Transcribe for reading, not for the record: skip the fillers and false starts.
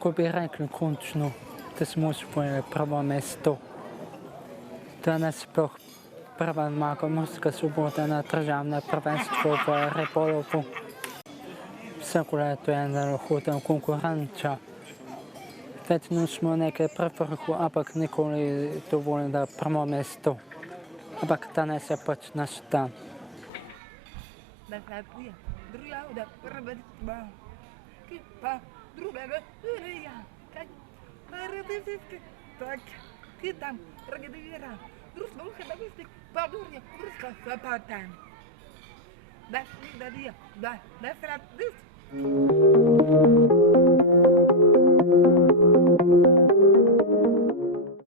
Lahko bi rekli končno, da smo osvojili prvo mesto. Danes sploh prva zmaga sobota na državnem prvenstvu v ribolovu. Vsako leto je zelo huda konkurenca. Vedno smo nekaj pri vrhu, ampak nikoli dovolj za prvo mesto. Ampak danes je pač naš dan. drugega, ja, kaj, tak, ti tam, regediraj, družba, da bi si, pa durje, družba, pa tam. Da, da, da, da, da, da,